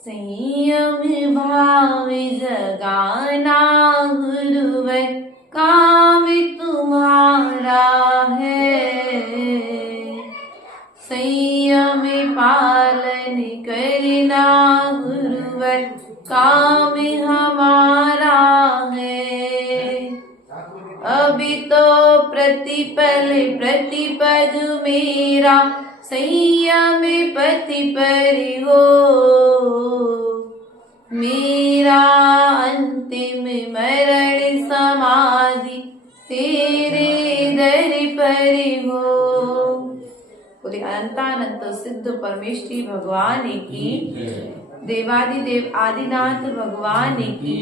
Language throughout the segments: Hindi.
संयम भाव जगाना गुरुवर काम तुम्हारा है। संयम पालन करना गुरुवर काम हमारा है। अभी तो प्रतिपल प्रतिपद मेरा संयम पति पर हो। मेरा अंतिम मरण समाधि तेरे दर पर हो। बोले अनंतानंत सिद्ध परमेश्वरी भगवान की, देवादिदेव आदिनाथ भगवान की,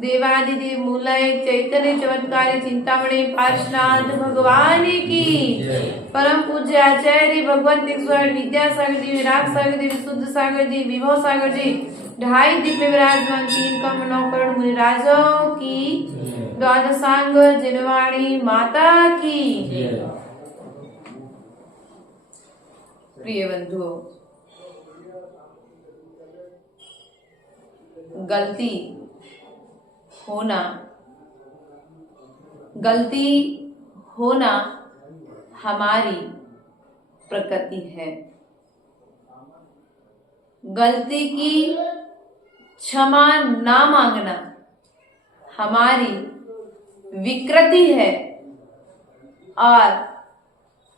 देवादिदेव मूलय चैतन्य चमत्कारी चिंतामणि पार्श्वनाथ भगवान की, परम पूज्य आचार्य भगवंत ईश्वर विद्यासागर जी, विराग सागर जी, विशुद्ध सागर जी, विभव सागर जी, 2.5 दीप में विराजमान 3 कम 9 करोड़ मुनिराजों की, द्वादशांग जिनवाणी माता की। प्रिय बंधुओं, गलती होना हमारी प्रकृति है। गलती की क्षमा ना मांगना हमारी विकृति है और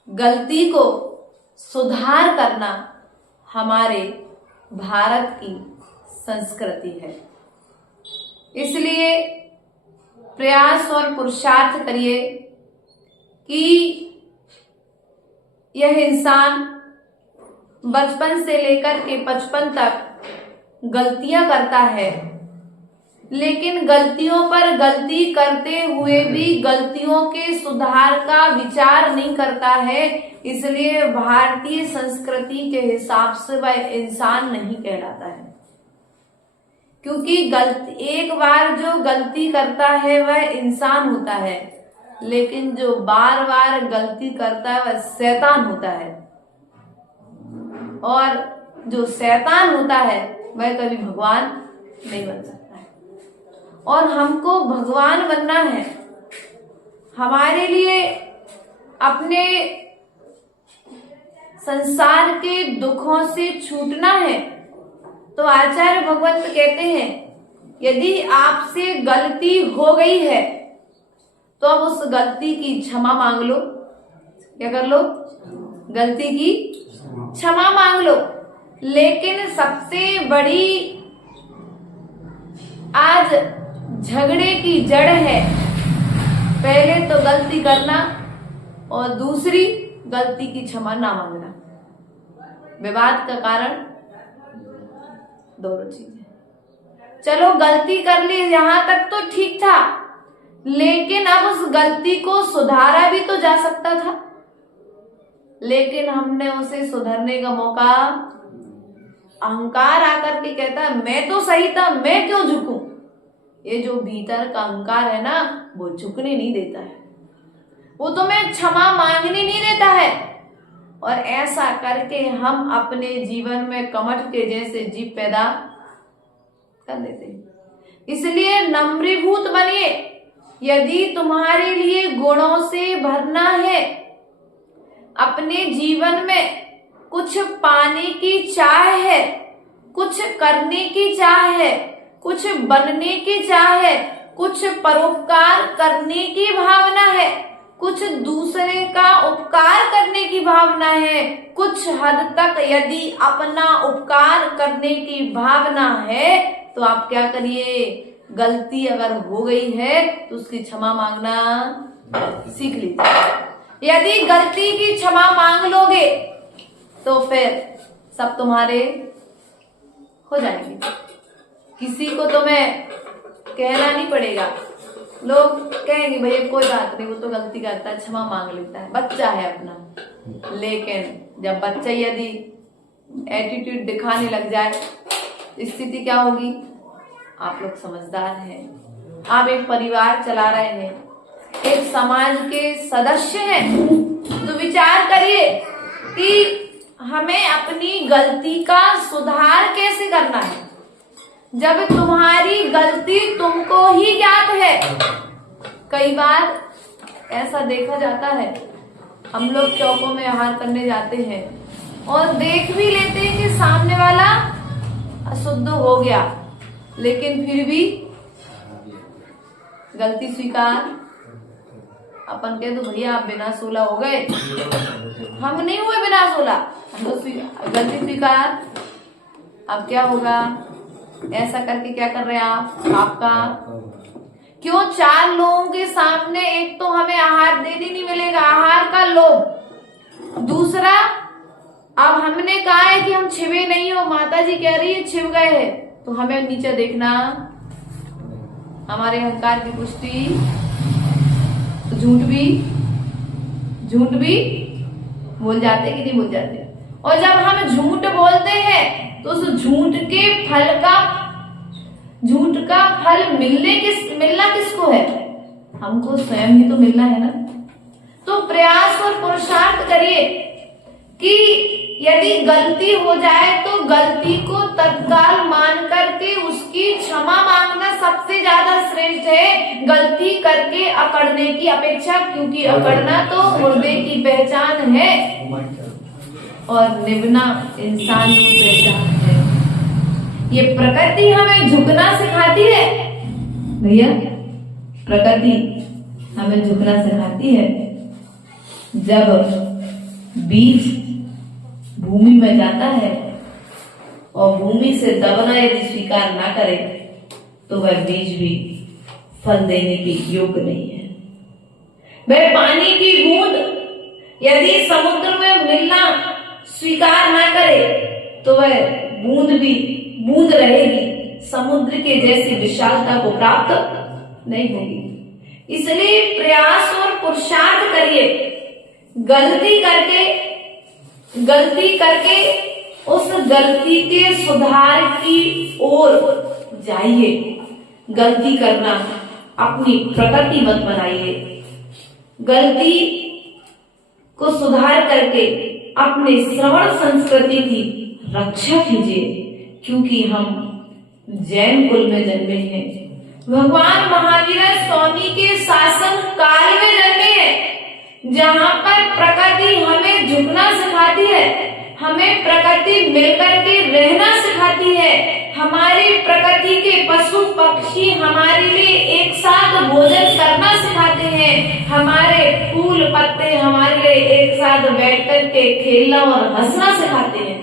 गलती को सुधार करना हमारे भारत की संस्कृति है। इसलिए प्रयास और पुरुषार्थ करिए कि यह इंसान बचपन से लेकर के 55 तक गलतियां करता है, लेकिन गलतियों पर गलती करते हुए भी गलतियों के सुधार का विचार नहीं करता है। इसलिए भारतीय संस्कृति के हिसाब से वह इंसान नहीं कहलाता है, क्योंकि एक बार जो गलती करता है वह इंसान होता है, लेकिन जो बार बार गलती करता है वह शैतान होता है। और जो शैतान होता है वह कभी भगवान नहीं बन सकता है। और हमको भगवान बनना है, हमारे लिए अपने संसार के दुखों से छूटना है। तो आचार्य भगवंत कहते हैं, यदि आपसे गलती हो गई है तो अब उस गलती की क्षमा मांग लो। क्या कर लो? गलती की क्षमा मांग लो। लेकिन सबसे बड़ी आज झगड़े की जड़ है, पहले तो गलती करना और दूसरी गलती की क्षमा ना मांगना। विवाद का कारण दोनों चीजें। चलो गलती कर ली, यहां तक तो ठीक था, लेकिन अब उस गलती को सुधारा भी तो जा सकता था, लेकिन हमने उसे सुधरने का मौका, अहंकार आकर के कहता है मैं तो सही था, मैं क्यों झुकूं। ये जो भीतर का अहंकार है ना, वो झुकने नहीं देता है, वो तुम्हें क्षमा मांगने नहीं देता है। और ऐसा करके हम अपने जीवन में कमठ के जैसे जीव पैदा कर देते हैं। इसलिए नम्रीभूत बनिए। यदि तुम्हारे लिए गुणों से भरना है, अपने जीवन में कुछ पाने की चाह है, कुछ करने की चाह है, कुछ बनने की चाह है, कुछ परोपकार करने की भावना है, कुछ दूसरे का उपकार करने की भावना है, कुछ हद तक यदि अपना उपकार करने की भावना है, तो आप क्या करिए, गलती अगर हो गई है तो उसकी क्षमा मांगना सीख लीजिए। यदि गलती की क्षमा मांग लोगे तो फिर सब तुम्हारे हो जाएंगे। किसी को तुम्हें कहना नहीं पड़ेगा। लोग कहेंगे भैया कोई बात नहीं, वो तो गलती करता है, क्षमा मांग लेता है, बच्चा है अपना। लेकिन जब बच्चा यदि एटीट्यूड दिखाने लग जाए, स्थिति क्या होगी? आप लोग समझदार हैं, आप एक परिवार चला रहे हैं, एक समाज के सदस्य हैं, तो विचार करिए कि हमें अपनी गलती का सुधार कैसे करना है, जब तुम्हारी गलती तुमको ही ज्ञात है। कई बार ऐसा देखा जाता है, हम लोग चौकों में आहार करने जाते हैं और देख भी लेते हैं कि सामने वाला अशुद्ध हो गया, लेकिन फिर भी गलती स्वीकार। अपन कह दो भैया आप बिना सोला हो गए, हम नहीं हुए बिना सोला, हम तो गलती स्वीकार। अब क्या होगा, ऐसा करके क्या कर रहे हैं आप, आपका क्यों 4 लोगों के सामने एक तो हमें आहार देने नहीं मिलेगा, आहार का लोभ। दूसरा, अब हमने कहा है कि हम छिपे नहीं हो, माता जी कह रही है छिप गए हैं, तो हमें नीचे देखना, हमारे अहंकार की पुष्टि। तो झूठ भी बोल जाते कि नहीं बोल जाते। और जब हम झूठ बोलते हैं तो उस झूठ का फल मिलना किसको है, हमको स्वयं ही तो मिलना है ना। तो प्रयास और पुरुषार्थ करिए कि यदि गलती हो जाए तो गलती को तत्काल मान करके उसकी क्षमा मांगना सबसे ज्यादा श्रेष्ठ है, गलती करके अकड़ने की अपेक्षा, क्योंकि अकड़ना तो मुर्दे की पहचान है और निभना इंसान की पहचान है। ये प्रकृति हमें झुकना सिखाती है भैया, प्रकृति हमें झुकना सिखाती है। जब बीज भूमि में जाता है और भूमि से दबना यदि स्वीकार ना करे तो वह बीज भी फल देने के योग्य नहीं है। वह पानी की बूंद यदि समुद्र में मिलना स्वीकार ना करे तो वह बूंद रहेगी, समुद्र के जैसी विशालता को प्राप्त नहीं होगी। इसलिए प्रयास और पुरुषार्थ करिए, गलती करके उस गलती के सुधार की ओर जाइए। गलती करना अपनी प्रकृति मत बनाइए, गलती को सुधार करके अपने श्रवण संस्कृति की रक्षा कीजिए, क्योंकि हम जैन कुल में जन्मे हैं, भगवान महावीर स्वामी के शासन काल में जन्मे हैं, जहाँ पर प्रकृति हमें झुकना सिखाती है, हमें प्रकृति मिलकर के रहना सिखाती है, हमारी प्रकृति के पशु पक्षी हमारे लिए एक साथ भोजन करना सिखाते हैं, हमारे फूल पत्ते हमारे लिए एक साथ बैठ कर के खेलना और हंसना सिखाते हैं।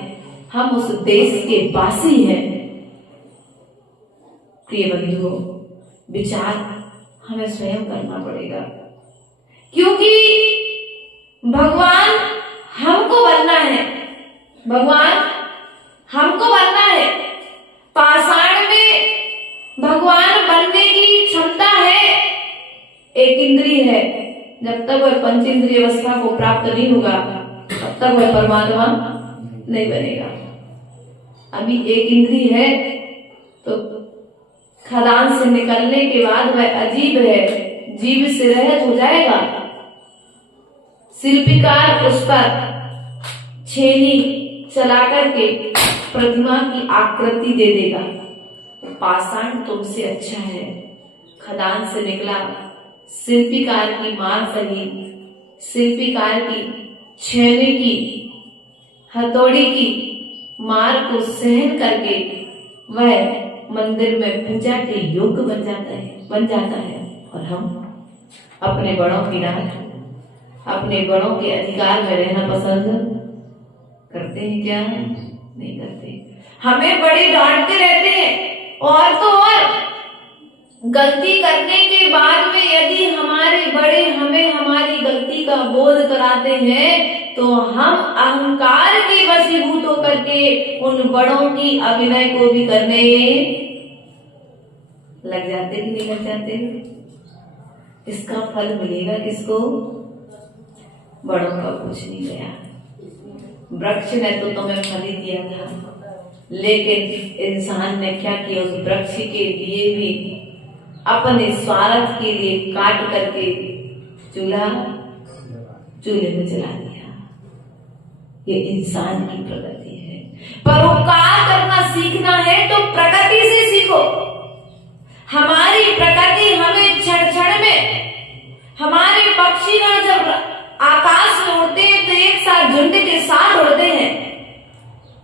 हम उस देश के वासी हैं। प्रिय बंधुओं, विचार हमें स्वयं करना पड़ेगा, क्योंकि भगवान हमको बनना है, भगवान हमको बनना है। पाषाण में भगवान बनने की क्षमता है, एक इंद्रिय है, जब तक वह पंचेंद्रिय अवस्था को प्राप्त नहीं होगा तब तक वह परमात्मा नहीं बनेगा। अभी एक इंद्रिय है तो खदान से निकलने के बाद वह अजीब है, जीव से रहित हो जाएगा। शिल्पकार उस पर छेनी चला करके प्रतिमा की आकृति दे देगा। पाषाण तुमसे अच्छा है, खदान से निकला, शिल्पकार की मार सही, शिल्पकार की छेने की हथौड़ी की मार को सहन करके वह मंदिर में पूजा के योग्य बन जाता है। और हम अपने बड़ों की डांट, अपने बड़ों के अधिकार में रहना पसंद करते हैं क्या? नहीं करते। हमें बड़े डांटते रहते हैं, और तो और गलती करने के बाद में यदि हमारे बड़े हमें हमारी गलती का बोध कराते हैं तो हम अहंकार के वशीभूत होकर के उन बड़ों की अभिनय को भी करने लग जाते कि नहीं लग जाते? इसका फल मिलेगा किसको? बड़ों का कुछ नहीं गया। वृक्ष ने तो तुम्हें फल ही दिया था, लेकिन इंसान ने क्या किया? उस वृक्ष के लिए भी अपने स्वार्थ के लिए काट करके चूल्हे में जला दिया। ये इंसान की प्रगति है। परोपकार करना सीखना है तो प्रकृति से सीखो। हमारी प्रकृति हमें क्षण क्षण में, हमारे पक्षी ना जब आकाश में उड़ते हैं तो एक साथ झुंड के साथ उड़ते हैं।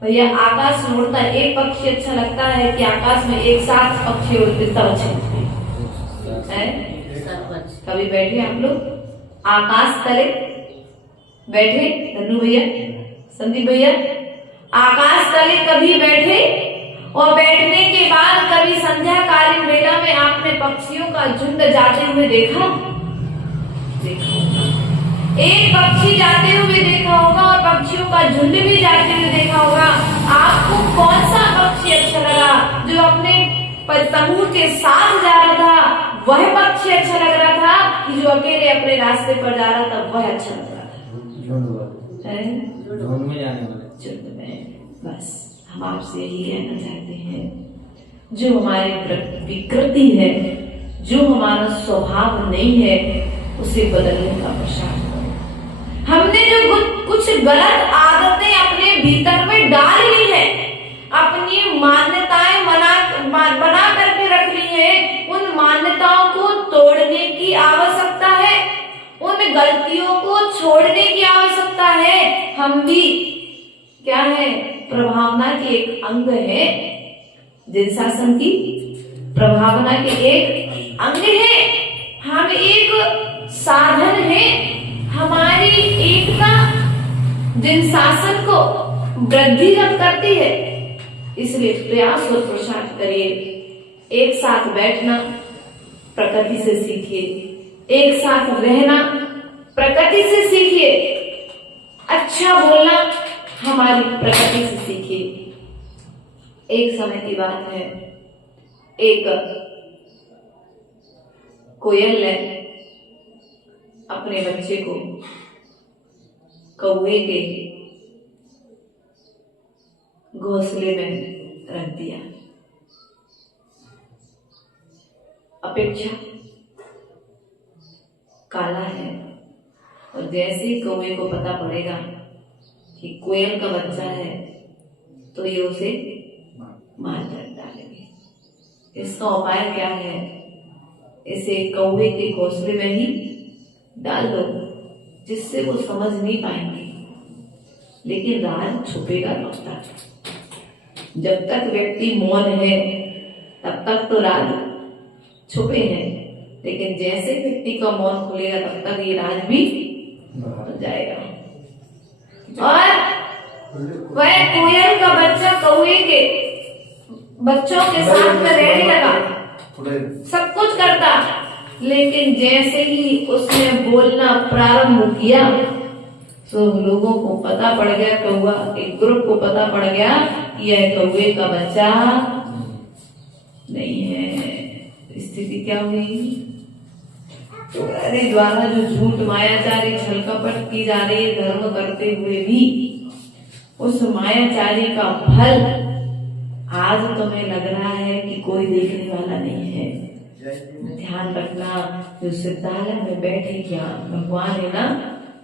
भैया आकाश में उड़ता एक पक्षी अच्छा लगता है कि आकाश में एक साथ पक्षी उड़ते तब अच्छे लगते हैं? कभी बैठे आप लोग आकाश तले बैठे? धन्नू भैया, संदीप भैया, आकाश तले कभी बैठे? और बैठने के बाद कभी संध्या कालीन बेला में आपने पक्षियों का झुंड जाते हुए देखा? एक पक्षी जाते हुए देखा होगा और पक्षियों का झुंड भी जाते हुए देखा होगा। आपको कौन सा पक्षी अच्छा लगा? जो अपने समूह के साथ जा रहा था वह पक्षी अच्छा लग रहा था कि जो अकेले अपने रास्ते पर जा रहा था वह अच्छा लग रहा था? झुंड में जाने वाले, झुंड में। बस हम आपसे यही कहना चाहते हैं, जो हमारी विकृति है, जो हमारा स्वभाव नहीं है, उसे बदलने का प्रयास करो। हमने जो कुछ गलत आदतें अपने भीतर में डाल ली है, अपनी मान्यताएं बना करके रख ली है, उन मान्यताओं को तोड़ने की आवश्यकता है, उन गलतियों को छोड़ने की आवश्यकता है। हम भी क्या है, प्रभावना के एक अंग है, जिनशासन की प्रभावना के एक अंग है। हम एक साधन है, हमारी एकता जिनशासन को वृद्धिगत करती है। इसलिए प्रयास और पुरुषार्थ करिए, एक साथ बैठना प्रकृति से सीखिए, एक साथ रहना प्रकृति से सीखिए, अच्छा बोलना हमारी प्रकृति से सीखिए। एक समय की बात है, एक कोयल ने अपने बच्चे को कौवे के घोंसले में रख दिया। अपेक्षा काला है, और जैसे ही कौवे को पता पड़ेगा कि कोयल का बच्चा है तो ये उसे मार डालेंगे। इसका उपाय क्या है? इसे कौवे के घोंसले में ही डाल दो, जिससे वो समझ नहीं पाएंगे। लेकिन राज छुपेगा कब तक? जब तक व्यक्ति मौन है तब तक तो राज छुपे हैं, लेकिन जैसे व्यक्ति का मौन खुलेगा तब तक ये राज भी बन जाएगा। और वह कोयल का बच्चा कौवे के बच्चों के साथ में रहने लगा, सब कुछ करता, लेकिन जैसे ही उसने बोलना प्रारंभ किया तो लोगों को पता पड़ गया, कौवा एक ग्रुप को पता पड़ गया कि यह कौवे का बच्चा नहीं है। स्थिति क्या हुई? तुम्हारे द्वारा जो झूठ मायाचारी छल कपट की जा रही है, धर्म करते हुए भी उस मायाचारी का फल आज तुम्हें लग रहा है कि कोई देखने वाला नहीं है। ध्यान रखना, जो सिद्धालय में बैठे ज्ञान भगवान है ना,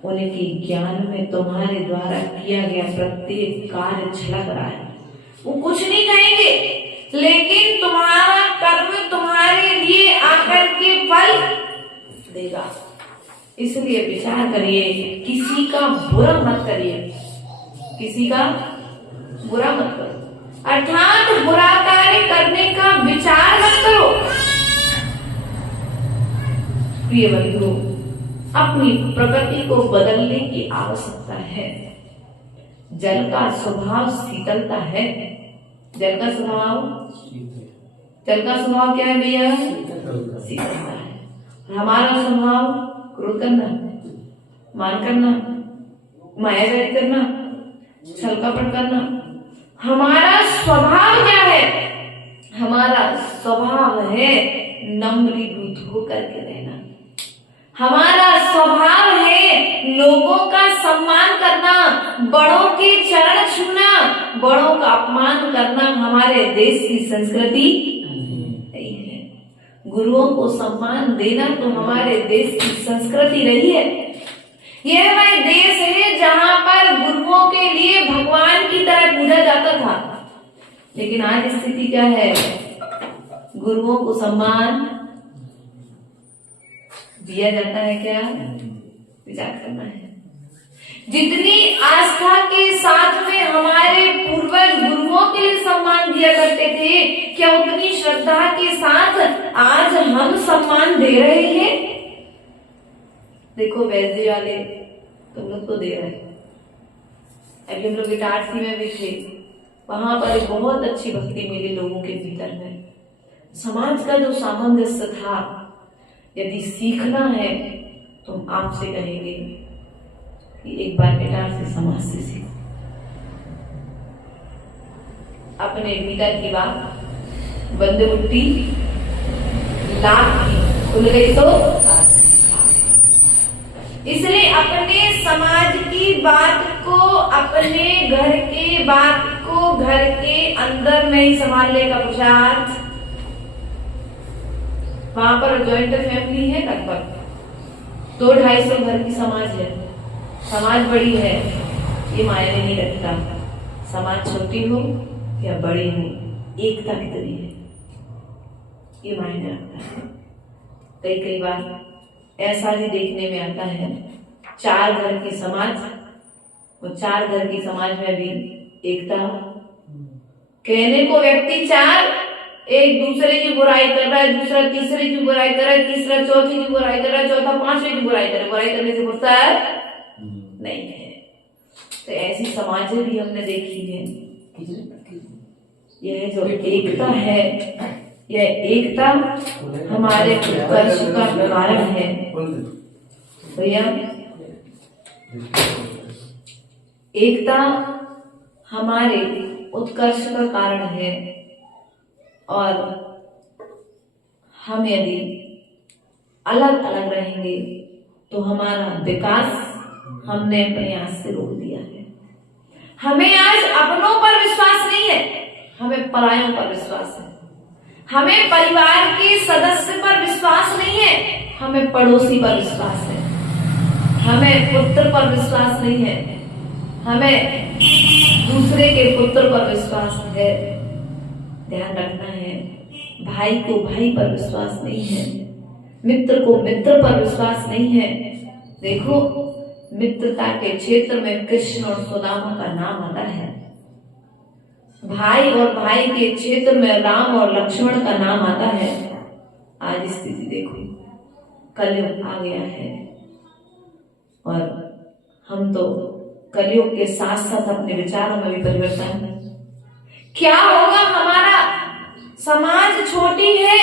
उनके ज्ञान में तुम्हारे द्वारा किया गया प्रत्येक कार्य झलक रहा है। वो कुछ नहीं कहेंगे, लेकिन तुम्हारा कर्म तुम्हारे लिए आकर के फल देगा। इसलिए विचार करिए, किसी का बुरा मत करिए, किसी का बुरा मत करो, अर्थात बुरा कार्य करने का विचार मत करो। प्रिय बंधु, अपनी प्रकृति को बदलने की आवश्यकता है। जल का स्वभाव शीतलता है। जल का स्वभाव क्या है भैया? शीतलता है। हमारा स्वभाव क्रोध करना, मान करना, मायाजारी करना, छल कपट करना। हमारा स्वभाव क्या है? हमारा स्वभाव है नम्रीभूत होकर के रहना। हमारा स्वभाव है लोगों का सम्मान करना, बड़ों के चरण छूना, बड़ों का अपमान करना हमारे देश की संस्कृति नहीं है। गुरुओं को सम्मान देना तो हमारे देश की संस्कृति रही है। यह वह देश है जहाँ पर गुरुओं के लिए भगवान की तरह पूजा दिया जाता था, लेकिन आज स्थिति क्या है? गुरुओं को सम्मान दिया जाता है क्या? विचार करना है। जितनी आस्था के साथ में हमारे पूर्वज गुरुओं के लिए सम्मान दिया करते थे, क्या उतनी श्रद्धा के साथ आज हम सम्मान दे रहे हैं? देखो वैद्य वाले तुम लोग तो दे रहे हैं। अभी हम लोग इटारसी में भी थे, वहां पर बहुत अच्छी भक्ति मिली लोगों के भीतर में। समाज का जो सामंजस्य था, यदि सीखना है तो हम आपसे कहेंगे कि एक बार इटारसी समाज से सीखो। अपने भीतर की बात बंद उठी, लाख की खुल गई तो इसलिए अपने समाज की बात को, अपने घर की बात को घर के अंदर में ही संभालने का पुरुषार्थ। वहां पर जॉइंट फैमिली है, लगभग 200-250 घर की समाज है। समाज बड़ी है ये मायने नहीं रखता, समाज छोटी हो या बड़ी हो, एकता कितनी है ये मायने रखता है। कई बार ऐसा भी देखने में आता है, 4 घर की समाज, वो 4 घर की समाज में भी एकता, कहने को व्यक्ति 4 एक दूसरे की बुराई कर रहा है, दूसरा तीसरे की बुराई कर रहा है, तीसरा चौथे की बुराई कर रहा है, चौथा पांचवे की बुराई कर रहा है। बुराई करने से फुर्सत नहीं है। तो ऐसी समाजें भी हमने देखी है। यह जो एकता है, यह एकता हमारे उत्कर्ष का कारण है। भैया, एकता हमारे उत्कर्ष का कारण है, और हम यदि अलग अलग रहेंगे तो हमारा विकास हमने अपने हाथ से रोक दिया है। हमें आज अपनों पर विश्वास नहीं है, हमें परायों पर विश्वास है। हमें परिवार के सदस्य पर विश्वास नहीं है, हमें पड़ोसी पर विश्वास है। हमें पुत्र पर विश्वास नहीं है, हमें दूसरे के पुत्र पर विश्वास है। ध्यान रखना है, भाई को भाई पर विश्वास नहीं है, मित्र को मित्र पर विश्वास नहीं है। देखो, मित्रता के क्षेत्र में कृष्ण और सुदामा का नाम आता है, भाई और भाई के क्षेत्र में राम और लक्ष्मण का नाम आता है। आज स्थिति देखो, कलयुग आ गया है, और हम तो कलयुग के साथ साथ अपने विचारों में भी परिवर्तन। क्या होगा? हमारा समाज छोटी है।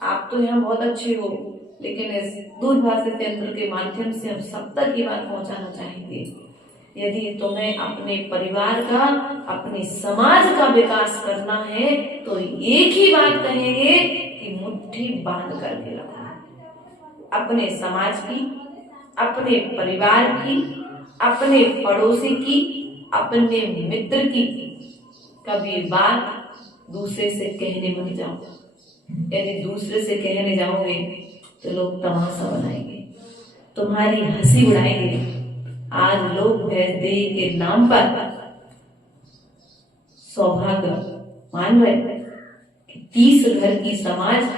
आप तो यहाँ बहुत अच्छे हो, लेकिन इस दूरभाषित यंत्र के माध्यम से हम सब तक ये बात पहुंचाना चाहेंगे, यदि तुम्हें अपने परिवार का, अपने समाज का विकास करना है तो एक ही बात कहेंगे कि मुट्ठी बांध करके रखो। अपने समाज की, अपने परिवार की, अपने पड़ोसी की, अपने मित्र की कभी बात दूसरे से कहने मत जाओ। यदि दूसरे से कहने जाओगे तो लोग तमाशा बनाएंगे, तुम्हारी हंसी उड़ाएंगे। आज लोग वैदेही के नाम पर सौभाग्य मान रहे कि 30 घर की समाज,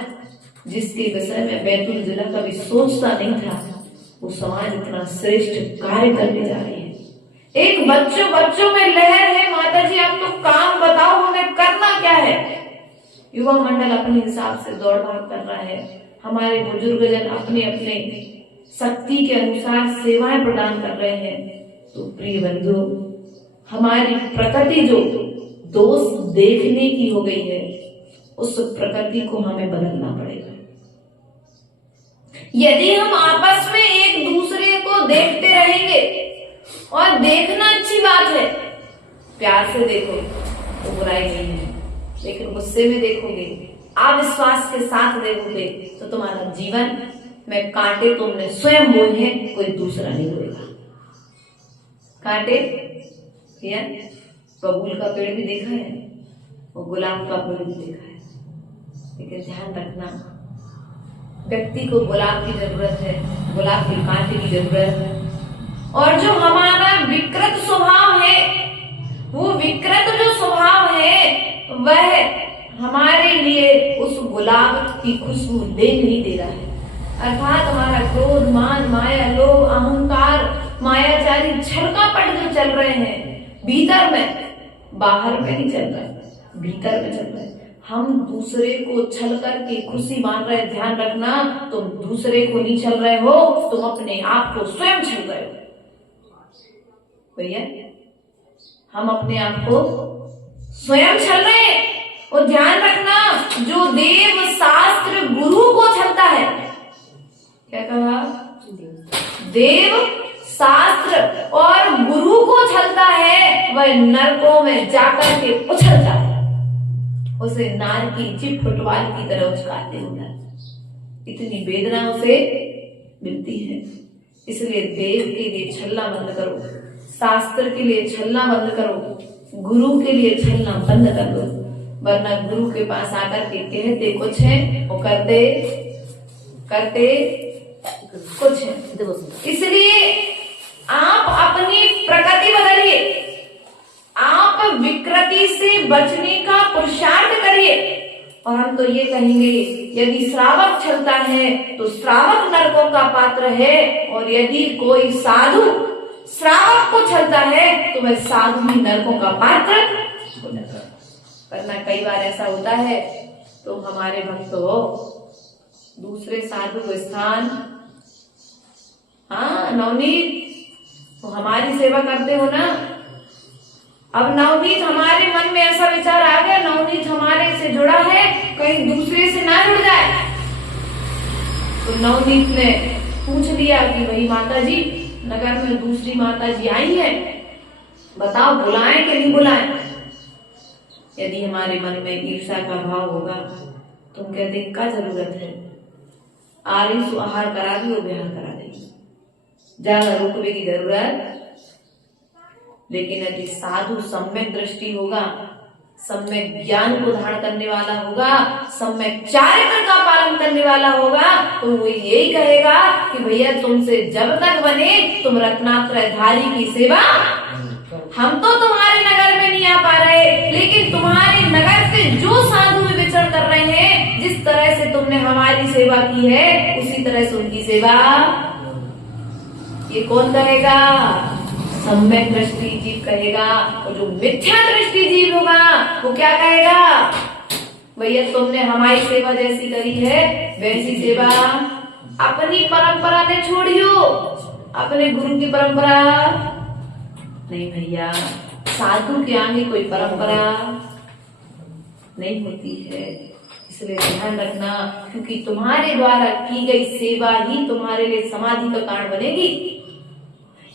जिसके विषय में बैतूल जिला कभी सोचता नहीं था, वो समाज इतना श्रेष्ठ कार्य करने जा रही है। एक बच्चों में लहर है, माता जी आप तो काम बताओ, हमें करना क्या है। युवा मंडल अपने हिसाब से दौड़ भाग कर रहा है, हमारे बुजुर्गजन अपने अपने शक्ति के अनुसार सेवाएं प्रदान कर रहे हैं। तो प्रिय बंधु, हमारी प्रकृति जो दोष देखने की हो गई है, उस प्रकृति को हमें बदलना पड़ेगा। यदि हम आपस में एक दूसरे को देखते रहेंगे, और देखना अच्छी बात है, प्यार से देखो तो बुराई नहीं है, लेकिन गुस्से में देखोगे, अविश्वास के साथ देखोगे तो तुम्हारा जीवन में कांटे तुमने स्वयं बोए हैं, कोई दूसरा नहीं बोएगा। कांटे या बबूल का पेड़ भी देखा है, वो गुलाब का पेड़ भी देखा है, लेकिन ध्यान रखना, व्यक्ति को गुलाब की जरूरत है, गुलाब के कांटे की जरूरत है। और जो हमारा विकृत स्वभाव है, वो वह हमारे लिए उस गुलाब की खुशबू ले नहीं दे रहा है। अर्थात हमारा क्रोध, मान, माया, लोभ, अहंकार, मायाचारी छलकापट जो चल रहे हैं भीतर में, बाहर में नहीं चल रहा है, भीतर में चल रहा है। हम दूसरे को छल करके खुशी मान रहे हैं। ध्यान रखना, तुम दूसरे को नहीं छल रहे हो, तुम अपने आप को स्वयं छल रहे हो। भैया, हम अपने आप को स्वयं छल रहे हैं। और ध्यान रखना, जो देव शास्त्र गुरु को छलता है, क्या कहा? देव शास्त्र और गुरु को छलता है, वह नरकों में जाकर के उछलता है। उसे नार की जिप फुटबॉल की तरह उचकाते होगा। इतनी वेदना उसे मिलती है। इसलिए देव के लिए छलना बंद करो, शास्त्र के लिए छलना बंद करो, गुरु के लिए छलना बंद कर दो। वरना गुरु के पास आकर के कहते कुछ है और करते कुछ है। इसलिए आप अपनी प्रकृति बदलिए, आप विकृति से बचने का पुरुषार्थ करिए। और हम तो ये कहेंगे, यदि श्रावक छलता है तो श्रावक नरकों का पात्र है, और यदि कोई साधु श्रावक को छलता है तो वह साधु ही नरकों का पात्र। वरना कई बार ऐसा होता है तो हमारे भक्तों दूसरे साधु को स्थान, हाँ नवनीत, तो हमारी सेवा करते हो ना। अब नवनीत हमारे मन में ऐसा विचार आ गया, नवनीत हमारे से जुड़ा है, कहीं दूसरे से ना जुड़ जाए। तो नवनीत ने पूछ लिया कि भाई माता जी, नगर में दूसरी माता जी आई है, बताओ बुलाएं कि नहीं बुलाएं। यदि हमारे मन में ईर्ष्या का भाव होगा तो हम कहते क्या जरूरत है, आ रही सो आहार करा दी और ब्याह करा देगी, ज्यादा रुकने की जरूरत। लेकिन यदि साधु सम्यक दृष्टि होगा, सम्यक ज्ञान को धारण करने वाला होगा, सम्यक चारित्र का पालन करने वाला होगा, तो वो यही कहेगा कि भैया तुमसे जब तक बने तुम रत्नात्रय धारी की सेवा, हम तो तुम्हारे नगर में नहीं आ पा रहे, लेकिन तुम्हारे नगर से जो साधु विचरण कर रहे हैं, जिस तरह से तुमने हमारी सेवा की है उसी तरह से उनकी सेवा। ये कौन कहेगा? सम्यक दृष्टि जीव कहेगा। और जो मिथ्या दृष्टि जीव होगा वो क्या कहेगा? भैया तुमने हमारी सेवा जैसी करी है वैसी सेवा अपनी परंपरा ने छोड़ियो, अपने गुरु की परंपरा नहीं। भैया साधु के आगे कोई परंपरा नहीं होती है, इसलिए ध्यान रखना, क्योंकि तुम्हारे द्वारा की गई सेवा ही तुम्हारे लिए समाधि का कारण बनेगी।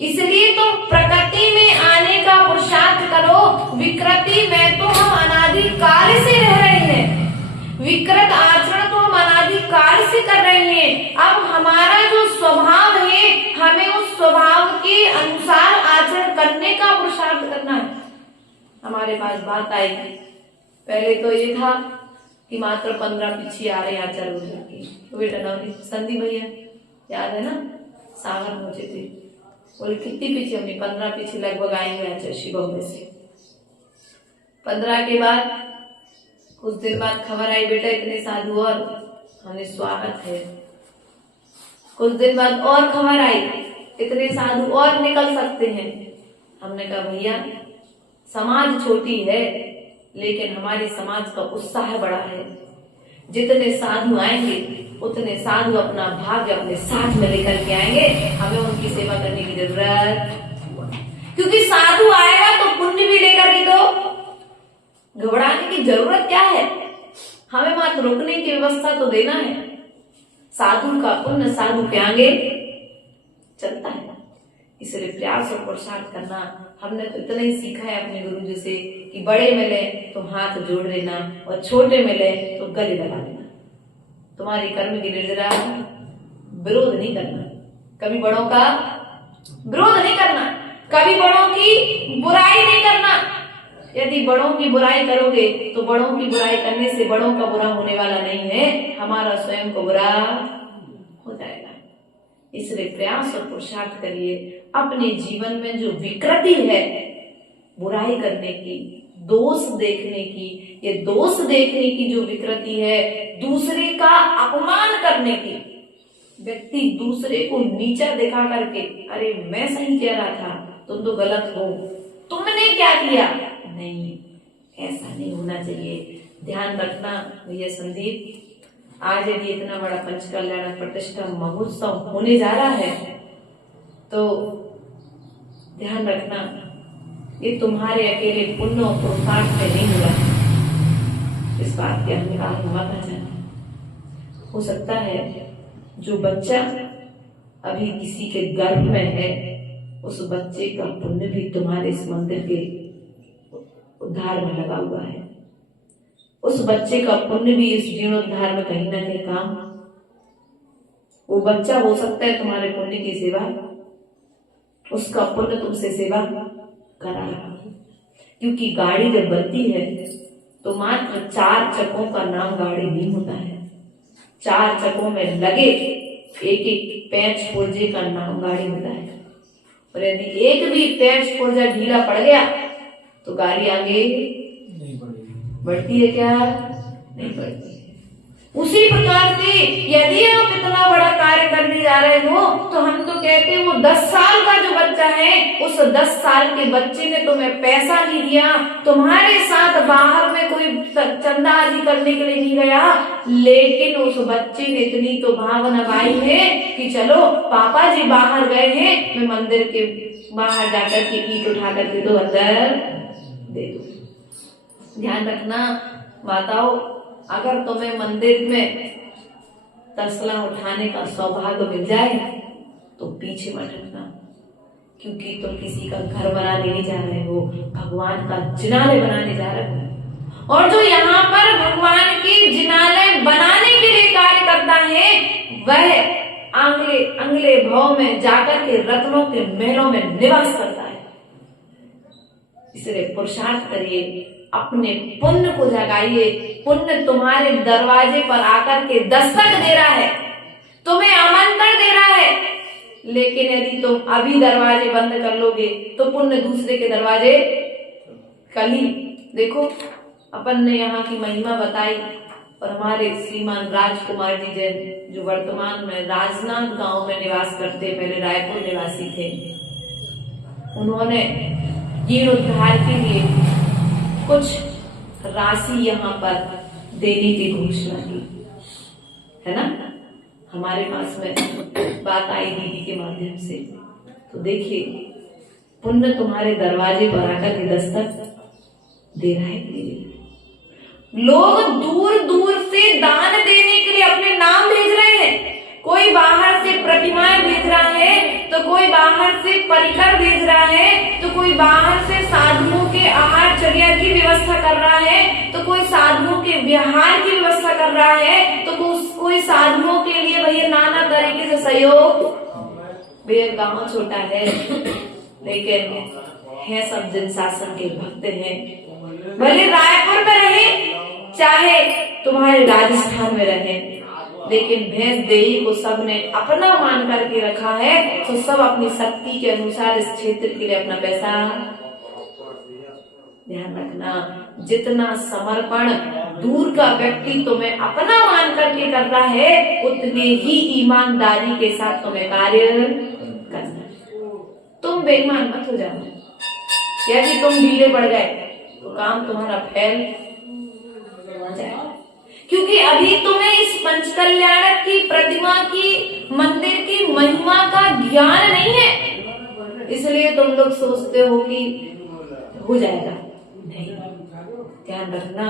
इसलिए तुम प्रकृति में आने का पुरुषार्थ करो। विकृति में तो हम अनादि काल से रह रहे हैं, विकृत आचरण तो हम अनादि काल से कर रहे हैं। अब हमारा जो स्वभाव है, हमें उस स्वभाव के अनुसार आचरण करने का पुरुषार्थ करना है। हमारे पास बात आई, पहले तो ये था कि मात्र 15 पीछे आ रहे आचार्य हो जाएगी। तो बेटा नवनीत संदीप भैया याद है ना, सागर पहुंचे थे, बोले कितनी पीछे? हमने 15 पीछे लगभग आएंगे आचार्य शिवम में से। 15 के बाद कुछ दिन बाद खबर आई, बेटा इतने साधु और हमें स्वागत है। कुछ दिन बाद और खबर आई, इतने साधु और निकल सकते हैं। हमने कहा भैया समाज छोटी है लेकिन हमारी समाज का उत्साह बड़ा है, जितने साधु आएंगे उतने साधु अपना भाग्य अपने साथ में लेकर के आएंगे। हमें उनकी सेवा करने की जरूरत, क्योंकि साधु आएगा तो पुण्य भी लेकर के दो। घबराने की जरूरत क्या है? हमें मात्र रुकने की व्यवस्था तो देना है। साधु का पुण्य साधु के आगे चलता है, इसलिए प्रयास और पुरुषार्थ करना। हमने तो इतना ही सीखा है अपने गुरु जी से कि बड़े मिले तो हाथ जोड़ देना और छोटे मिले तो गले लगा देना। तुम्हारे कर्म की निर्जरा विरोध नहीं करना, कभी बड़ों का विरोध नहीं करना, कभी बड़ों की बुराई नहीं करना। यदि बड़ों की बुराई करोगे तो बड़ों की बुराई करने से बड़ों का बुरा होने वाला नहीं है, हमारा स्वयं को बुरा हो जाएगा। इसलिए प्रयास और पुरुषार्थ करिए। अपने जीवन में जो विकृति है बुराई करने की, दोष देखने की, ये दोष देखने की जो विकृति है, दूसरे का अपमान करने की, व्यक्ति दूसरे को नीचा दिखा करके, अरे मैं सही कह रहा था, तुम तो गलत हो, तुमने क्या किया, नहीं, ऐसा नहीं होना चाहिए। ध्यान रखना भैया संदीप, आज यदि इतना बड़ा पंचकल्याण प्रतिष्ठा महोत्सव होने जा रहा है तो ध्यान रखना, ये तुम्हारे अकेले पुण्य और पुरुषार्थ से नहीं हुआ। इस बात के अहंकार मत आ जाना। हो सकता है जो बच्चा अभी किसी के गर्भ में है, उस बच्चे का पुण्य भी तुम्हारे इस मंदिर के उद्धार में लगा हुआ है। उस बच्चे का पुण्य भी इस जीर्णोद्धार में कहीं ना कहीं काम, वो बच्चा हो सकता है तुम्हारे पुण्य की सेवा, उसका पुण्य तुमसे सेवा करा रहा है। क्योंकि गाड़ी जब बनती है तो मात्र 4 चक्कों का नाम गाड़ी नहीं होता है, 4 चक्कों में लगे एक एक पैंच पुर्जे का नाम गाड़ी होता है। और यदि एक भी पैंच पुर्जा ढीला पड़ गया तो गाड़ी आगे नहीं बढ़ती है क्या? नहीं बढ़ती। उसी प्रकार से यदि आप इतना बड़ा कार्य करने जा रहे हो तो हम तो कहते हैं वो 10 साल का जो बच्चा है, उस 10 साल के बच्चे ने तुम्हें पैसा नहीं दिया, तुम्हारे साथ बाहर में कोई चंदा आदि करने के लिए नहीं गया, लेकिन उस बच्चे ने इतनी तो भावना आई है कि चलो पापा जी बाहर गए हैं, मैं मंदिर के बाहर जाकर के ईंट उठा करके तो अंदर दे दो। ध्यान रखना माताओं, अगर तुम्हें मंदिर में तसला उठाने का सौभाग्य मिल जाए तो पीछे मत हटना, क्योंकि तुम किसी का घर बनाने नहीं जा रहे हो, भगवान का जिनालय बनाने जा रहे हो। और जो यहाँ पर भगवान की जिनालय बनाने के लिए कार्य करता है, वह अगले भाव में जाकर के रत्नों के महलों में निवास करता है। इसलिए पुरुषार्थ करिए, अपने पुण्य को जगाइए। पुण्य तुम्हारे दरवाजे पर आकर के दस्तक दे रहा है, तुम्हें आमंत्रण दे रहा है, लेकिन यदि तुम अभी दरवाजे बंद कर लोगे तो पुण्य दूसरे के दरवाजे कल ही। देखो, अपन ने यहाँ की महिमा बताई और हमारे श्रीमान राजकुमार जी जैन, जो वर्तमान में राजनाथ गांव में निवास करते, पहले रायपुर निवासी थे, उन्होंने जीर्णोद्धार के लिए कुछ राशि यहाँ पर देने की घोषणा की है ना। हमारे पास में बात आई दीदी के माध्यम से, तो देखिए पुण्य तुम्हारे दरवाजे पर आकर के दस्तक दे रहा है दीदी। लोग दूर दूर से दान देने के लिए अपने नाम भेज रहे हैं। कोई बाहर से प्रतिमाएं भेज रहा है, तो कोई बाहर से परिकर भेज रहा है, तो कोई बाहर से साधुओं के आहार चर्या की व्यवस्था कर रहा है, तो कोई साधुओं के विहार की व्यवस्था कर रहा है, तो कोई साधुओं के लिए भैया नाना तरीके से सहयोग। भैया गाँव छोटा है लेकिन है सब जन शासन के भक्त हैं। भले रायपुर में रहे चाहे तुम्हारे राजस्थान में रहे, लेकिन भैंस देही को सबने अपना मान करके रखा है, तो सब अपनी शक्ति के अनुसार इस क्षेत्र के लिए अपना पैसा। ध्यान रखना, जितना समर्पण दूर का व्यक्ति तुम्हें अपना मान करके कर रहा है, उतने ही ईमानदारी के साथ तुम्हें कार्य करना। तुम बेईमान मत हो जाओ, यदि तुम ढीले पड़ गए तो काम तुम्हारा फैल जाएगा। क्योंकि अभी तुम्हें इस पंचकल्याणक की प्रतिमा की, मंदिर की महिमा का ज्ञान नहीं है, इसलिए तुम लोग सोचते हो कि हो जाएगा। नहीं, ध्यान रखना,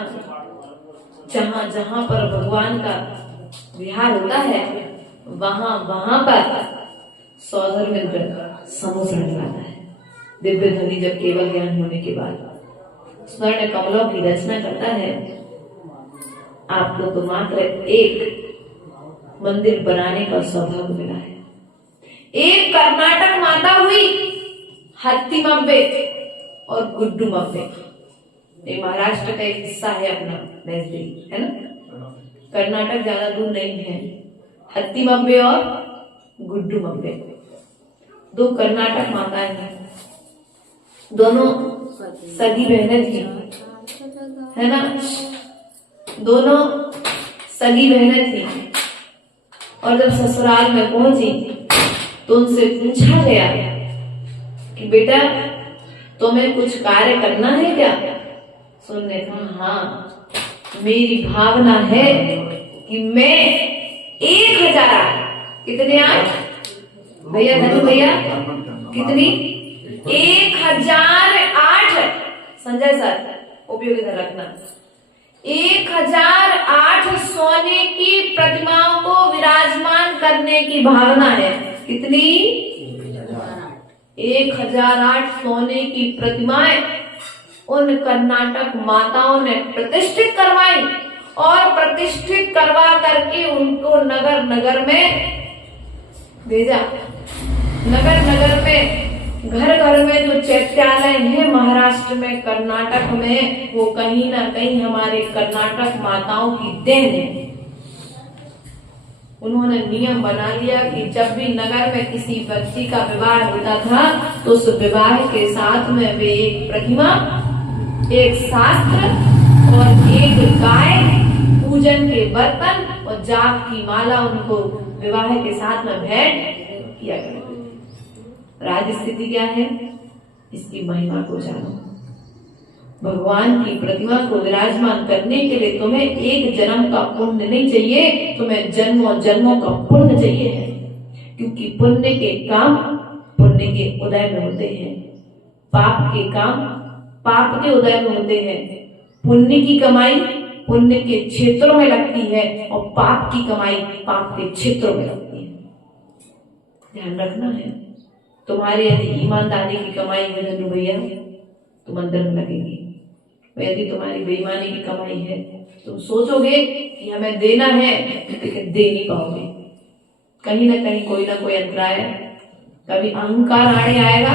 जहां जहां पर भगवान का विहार होता है वहां वहां पर सौधर्मिंद्र समूह रहता है। दिव्य ध्वनि जब केवल ज्ञान होने के बाद स्वर्ण कमलों की रचना करता है, आपको तो मात्र एक मंदिर बनाने का सौभाग्य मिला है। एक कर्नाटक माता हुई हत्तीमब्बे और गुड्डूमब्बे, ये महाराष्ट्र का एक हिस्सा है अपना नजदीक, है ना। कर्नाटक ज्यादा दूर नहीं है। हत्तीमब्बे और गुड्डूमब्बे 2 कर्नाटक माताएं हैं, दोनों सगी बहनें थी, है ना, दोनों सगी बहनें थी। और जब ससुराल में पहुंची तो उनसे पूछा गया कि बेटा तुम्हें कुछ कार्य करना है क्या? सुनने कहा हाँ, मेरी भावना है कि मैं 1000 कितने आठ भैया, धनु भैया, कितनी 1008 संजय सर उपयोग इधर रखना, 1008 सोने की प्रतिमाओं को विराजमान करने की भावना है। कितनी? 1008 सोने की प्रतिमाएं उन कर्नाटक माताओं ने प्रतिष्ठित करवाई और प्रतिष्ठित करवा करके उनको नगर नगर में भेजा। नगर नगर में, घर घर में जो चैत्यालय है महाराष्ट्र में, कर्नाटक में, वो कहीं ना कहीं हमारे कर्नाटक माताओं की देन है। उन्होंने नियम बना लिया कि जब भी नगर में किसी बच्ची का विवाह होता था तो उस विवाह के साथ में वे एक प्रतिमा, एक शास्त्र और एक गाय, पूजन के बर्तन और जाप की माला उनको विवाह के साथ में भेंट किया करते थे। राज स्थिति क्या है, इसकी महिमा को जानो। भगवान की प्रतिमा को विराजमान करने के लिए तुम्हें एक जन्म का पुण्य नहीं चाहिए, तुम्हें जन्मों जन्मों का पुण्य चाहिए है। क्योंकि पुण्य के काम पुण्य के उदय में होते हैं, पाप के काम पाप के उदय में होते हैं। पुण्य की कमाई पुण्य के क्षेत्रों में लगती है और पाप की कमाई पाप के क्षेत्रों में लगती है। ध्यान रखना है। तुम्हारे यदि ईमानदारी की कमाई है धनु भैया, तुम अंदर में लगेगी। यदि तुम्हारी बेईमानी की कमाई है, तुम सोचोगे कि हमें देना है, लेकिन दे नहीं पाओगे। कहीं ना कहीं कोई ना कोई अंतराय, कभी अहंकार आड़े आएगा।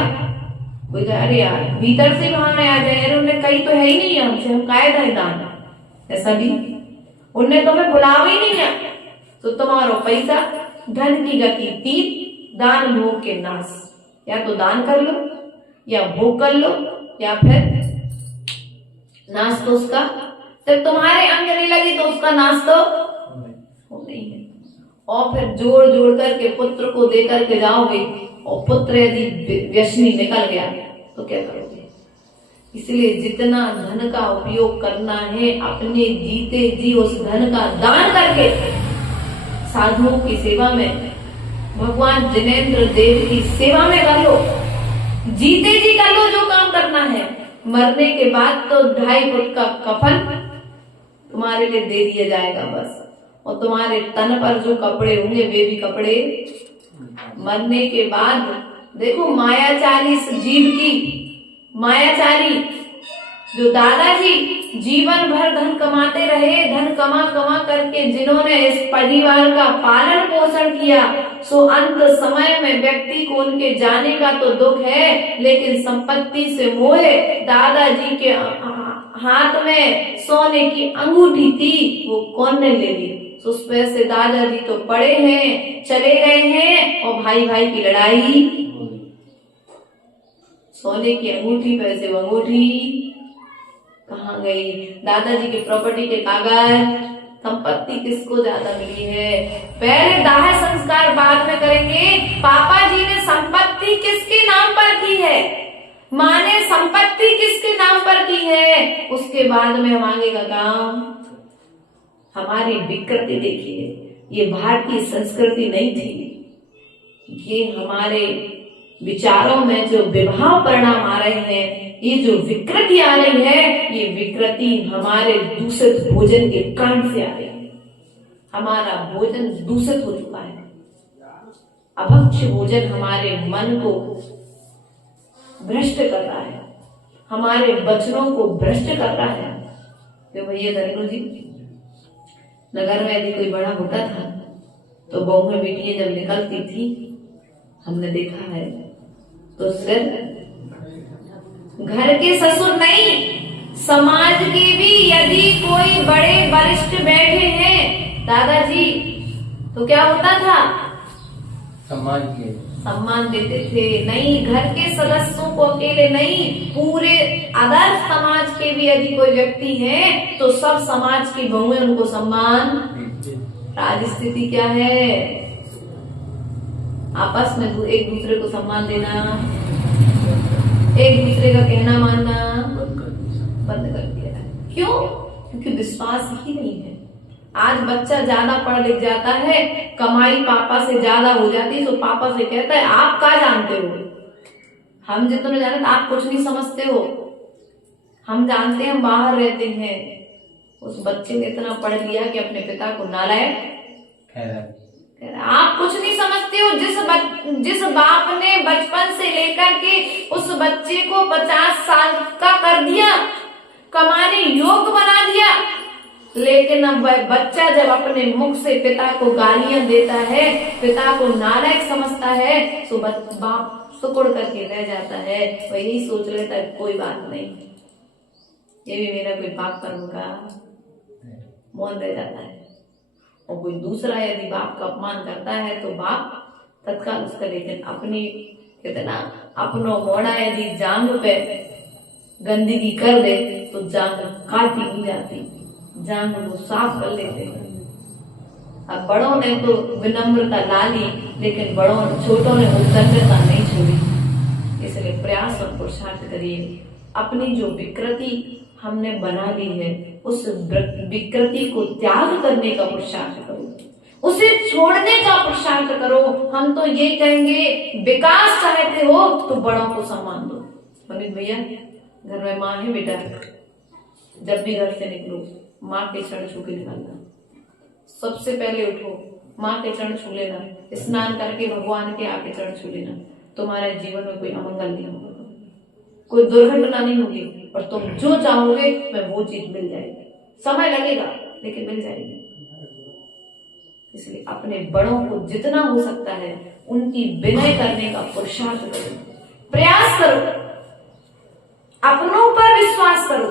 कोई कहे अरे यार भीतर से बहाने आ जाए, उन्हें कहीं तो है ही नहीं है हमसे, हम कायदा है दान, ऐसा भी उन्हें तुम्हें बुलावा ही नहीं है। तो तुम्हारा पैसा धन की गति तीत, दान भोग के नाश। या तो दान कर लो या भोग कर लो या फिर नाश तो उसका, जब तुम्हारे अंग नहीं लगी तो उसका नाश तो हो नहीं है। और फिर जोड़ जोड़ करके पुत्र को दे करके जाओगे और पुत्र यदि व्यसनी निकल गया तो क्या करोगे? इसलिए जितना धन का उपयोग करना है अपने जीते जी उस धन का दान करके साधुओं की सेवा में, भगवान जिनेंद्र देव की सेवा में कर लो। जीते जी कर लो जो काम करना है। मरने के बाद तो 2.5 फुट का कफन तुम्हारे लिए दे दिया जाएगा बस, और तुम्हारे तन पर जो कपड़े होंगे वे भी कपड़े मरने के बाद। देखो मायाचारी इस जीव की, मायाचारी जो दादाजी जीवन भर धन कमाते रहे, धन कमा कमा करके जिन्होंने इस परिवार का पालन पोषण किया, सो अंत समय में व्यक्ति को उनके जाने का तो दुख है, लेकिन संपत्ति से मोहे दादाजी के हाथ में सोने की अंगूठी थी, वो कौन ने ले ली? उस पैसे दादाजी तो पड़े हैं, चले गए हैं, और भाई भाई की लड़ाई। सोने की अंगूठी, पैसे अंगूठी कहाँ गई? दादाजी के प्रॉपर्टी के कागज, संपत्ति किसको ज्यादा मिली है? पहले दाह संस्कार बाद में करेंगे। पापा जी ने संपत्ति किसके नाम पर की है, माँ ने संपत्ति किसके नाम पर की है, उसके बाद में हम आगे का काम। हमारी विकृति देखिए, ये भारतीय संस्कृति नहीं थी, ये हमारे विचारों में जो विभाव परिणाम आ रहे हैं, ये जो विकृति आ रही है, ये विकृति हमारे दूषित भोजन के कारण से आ रही है। हमारा भोजन दूषित हो चुका है। अभक्ष भोजन हमारे मन को भ्रष्ट कर रहा है, हमारे वचनों को भ्रष्ट कर रहा है। तो भैया धनु जी, नगर में यदि कोई बड़ा होता था तो बहुएं बेटियां जब निकलती थी, हमने देखा है, तो सिर्फ घर के ससुर नहीं, समाज के भी यदि कोई बड़े वरिष्ठ बैठे हैं दादाजी, तो क्या होता था? सम्मान देते थे। नहीं घर के सदस्यों को अकेले नहीं, पूरे आदर्श समाज के भी यदि कोई व्यक्ति है तो सब समाज की बहुएं उनको सम्मान। आज स्थिति क्या है? आपस में एक दूसरे को सम्मान देना, एक दूसरे का कहना मानना बंद कर दिया है। क्यों? क्योंकि विश्वास ही नहीं है। आज बच्चा ज्यादा पढ़ लिख जाता है, कमाई पापा से ज्यादा हो जाती है तो पापा से कहता है आप क्या जानते हो, हम जितना जानते आप कुछ नहीं समझते हो, हम जानते हैं हम बाहर रहते हैं। उस बच्चे ने इतना पढ़ लिया कि अपने पिता को नालायक आप कुछ नहीं समझते हो। जिस बाप ने बचपन से लेकर के उस बच्चे को 50 साल का कर दिया, कमाने योग्य बना दिया, लेकिन अब वह बच्चा जब अपने मुख से पिता को गालियां देता है, पिता को नालायक समझता है, तो बाप सुकुड़ करके रह जाता है। वह यही सोच लेता है कोई बात नहीं, ये भी मेरा कोई पाप कर्म का मौन रह जाता है। और कोई दूसरा यदि बाप का अपमान करता है तो बाप तत्काल उसका, लेकिन अपनी कहते ना अपनो मोड़ा यदि जांग पे गंदगी कर दे तो जांग काटी नहीं जाती, जांग को साफ कर लेते हैं। अब बड़ों ने तो विनम्रता ला ली, लेकिन छोटों ने उदारता नहीं छोड़ी। इसलिए प्रयास और पुरुषार्थ करिए। अपनी जो विकृति हमने बना ली है उस विकृति को त्याग करने का पुरुषार्थ करो, उसे छोड़ने का पुरुषार्थ करो। हम तो ये कहेंगे विकास चाहते हो तो बड़ों को सम्मान दो। मनीष भैया घर में माँ है बेटा, जब भी घर से निकलो माँ के चरण छू के निकलना। सबसे पहले उठो माँ के चरण छू लेना, स्नान करके भगवान के आके चरण छू लेना। तुम्हारे जीवन में कोई अमंगल नहीं होगा, कोई दुर्घटना नहीं होगी, और तुम जो चाहोगे मैं वो चीज मिल जाएगी। समय लगेगा लेकिन मिल जाएगी। इसलिए अपने बड़ों को जितना हो सकता है उनकी विनय करने का पुरुषार्थ करो, प्रयास करो, अपनों पर विश्वास करो।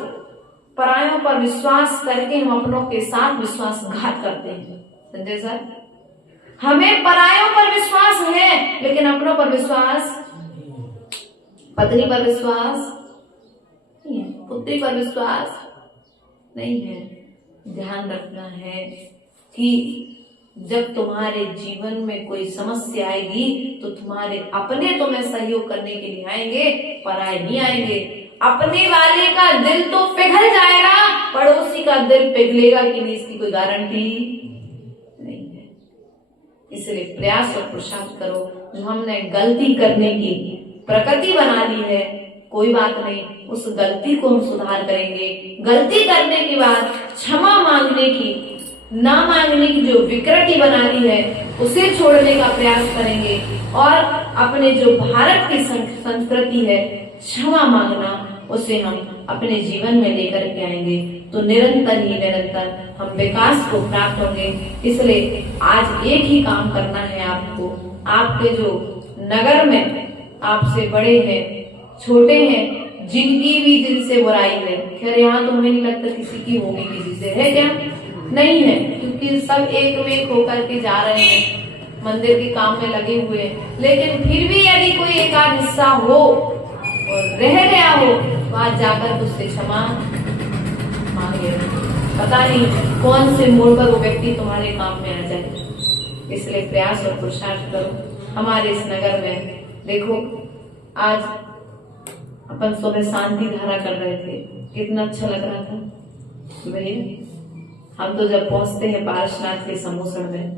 परायों पर विश्वास करके हम अपनों के साथ विश्वासघात करते हैं। संजय सर, हमें परायों पर विश्वास है लेकिन अपनों पर विश्वास, पत्नी पर विश्वास नहीं है, पुत्री पर विश्वास नहीं है। ध्यान रखना है कि जब तुम्हारे जीवन में कोई समस्या आएगी तो तुम्हारे अपने तुम्हें सहयोग करने के लिए आएंगे, पराये नहीं आएंगे। अपने वाले का दिल तो पिघल जाएगा, पड़ोसी का दिल पिघलेगा कि नहीं इसकी कोई गारंटी नहीं है। इसलिए प्रयास और पुरुषार्थ करो। जो हमने गलती करने की प्रकृति बना ली है, कोई बात नहीं, उस गलती को हम सुधार करेंगे। गलती करने के बाद क्षमा मांगने की, ना मांगने की जो विकृति बना ली है उसे छोड़ने का प्रयास करेंगे। और अपने जो भारत की संस्कृति है क्षमा मांगना, उसे हम अपने जीवन में लेकर के आएंगे तो निरंतर हम विकास को प्राप्त होंगे। इसलिए आज एक ही काम करना है आपको। आपके जो नगर में आपसे बड़े हैं, छोटे हैं, जिनकी भी दिल से बुराई है, खैर यहाँ तो हमें नहीं लगता किसी की होगी, किसी से है क्या? नहीं है, क्योंकि सब एक में एक होकर के जा रहे हैं, मंदिर के काम में लगे हुए हैं। लेकिन फिर भी यदि कोई एक आध हिस्सा हो और रह गया हो तो आज जाकर उससे क्षमा मांगे। पता नहीं कौन से मोड़ पर वो व्यक्ति तुम्हारे काम में आ जाए। इसलिए प्रयास और पुरुषार्थ करो। हमारे इस नगर में देखो, आज अपन सुबह शांति धारा कर रहे थे, कितना अच्छा लग रहा था भैया। हम तो जब पहुंचते हैं पारसनाथ के समोसण में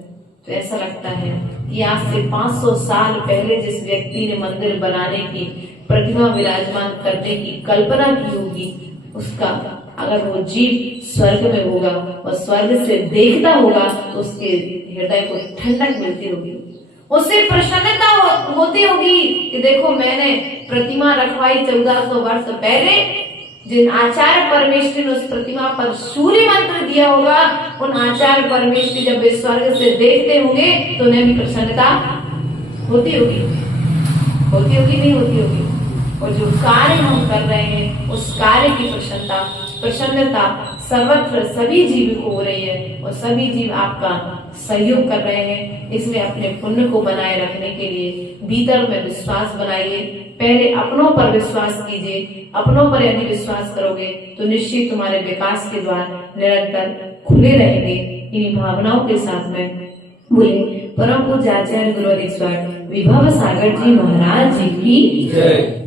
तो ऐसा लगता है कि आज से 500 साल पहले जिस व्यक्ति ने मंदिर बनाने की, प्रतिमा विराजमान करने की कल्पना की होगी, उसका अगर वो जीव स्वर्ग में होगा और स्वर्ग से देखता होगा तो उसके हृदय को ठंडक मिलती होगी, उससे प्रसन्नता होती होगी कि देखो मैंने प्रतिमा रखवाई 1400 वर्ष पहले। जिन आचार्य परमेश्वरी ने उस प्रतिमा पर सूर्य मंत्र दिया होगा, उन आचार्य परमेश्वरी जब वे स्वर्ग से देखते होंगे तो उन्हें भी प्रसन्नता होती होगी, नहीं होती होगी। और जो कार्य हम कर रहे हैं उस कार्य की प्रसन्नता सर्वत्र सभी जीव को हो रही है और सभी जीव आपका सहयोग कर रहे हैं। इसलिए अपने पुण्य को बनाए रखने के लिए भीतर में विश्वास बनाइए। पहले अपनों पर विश्वास कीजिए। अपनों पर यदि विश्वास करोगे तो निश्चित तुम्हारे विकास के द्वार निरंतर खुले रहेंगे। इन्हीं भावनाओं के साथ में बोले परम पूज्य आचार्य गुरु विभव सागर जी महाराज जी की जय।